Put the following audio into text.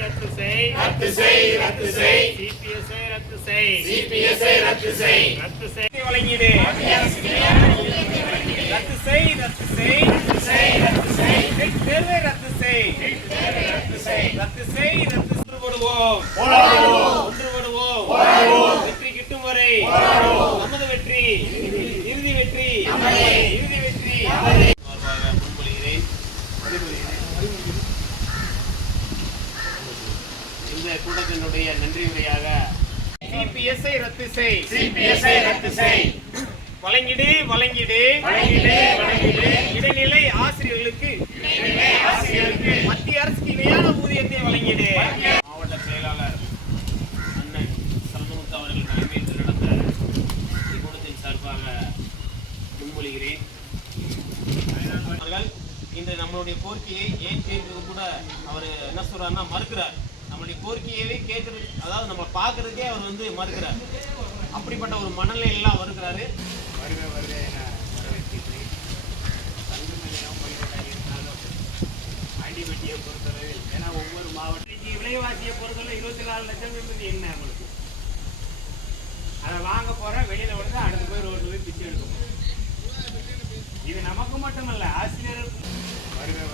ரத்து செய் சிபிஎஸ்ஐ ரத்து செய் வழங்கிடு ரத்து செய் தேர்வை ரத்து செய் ஒன்றுபடுவோம் வெற்றி கிட்டும் வரை நமது வெற்றி இறுதி வெற்றி முன்மொழிகிறேன். இந்த கூட்டத்தினுடைய நன்றி உரையாக சிபிஎஸ்ஐ ரத்து செய் வழங்கிடு இடைநிலை ஆசிரியர்களுக்கு மத்திய அரசுக்கு இணையான ஊதியத்தை வழங்கிடு. மாவட்ட செயலாளர் அண்ணன் சண்முகத்து அவர்கள் தலைமையில் நடந்த இக்கூட்டத்தின் சார்பாக முன்மொழிகிறேன். இந்த நம்மளுடைய கோரிக்கையை ஏன் கேட்கறது கூட அவர் என்ன சொல்றாருன்னா மறுக்கிறார். நம்மளுடைய கோரிக்கையவே கேட்கறது, அதாவது நம்ம பார்க்கறதுக்கே அவர் மறுக்கிறார். அப்படிப்பட்ட ஒரு மனநிலையெல்லாம் வருகிறாரு. அடிவட்டியை பொறுத்தளவில் ஏன்னா ஒவ்வொரு மாவட்டத்துக்கு விலைவாசியை பொறுத்தளவு 24 லட்சம் என்பது என்ன நம்மளுக்கு அதை வாங்க போற வெளியில வந்து அடுத்து போய் ரோட்ல போய் பிச்சை எடுக்கும். இது நமக்கு மட்டுமல்ல ஆசிரியர்களுக்கு வருவே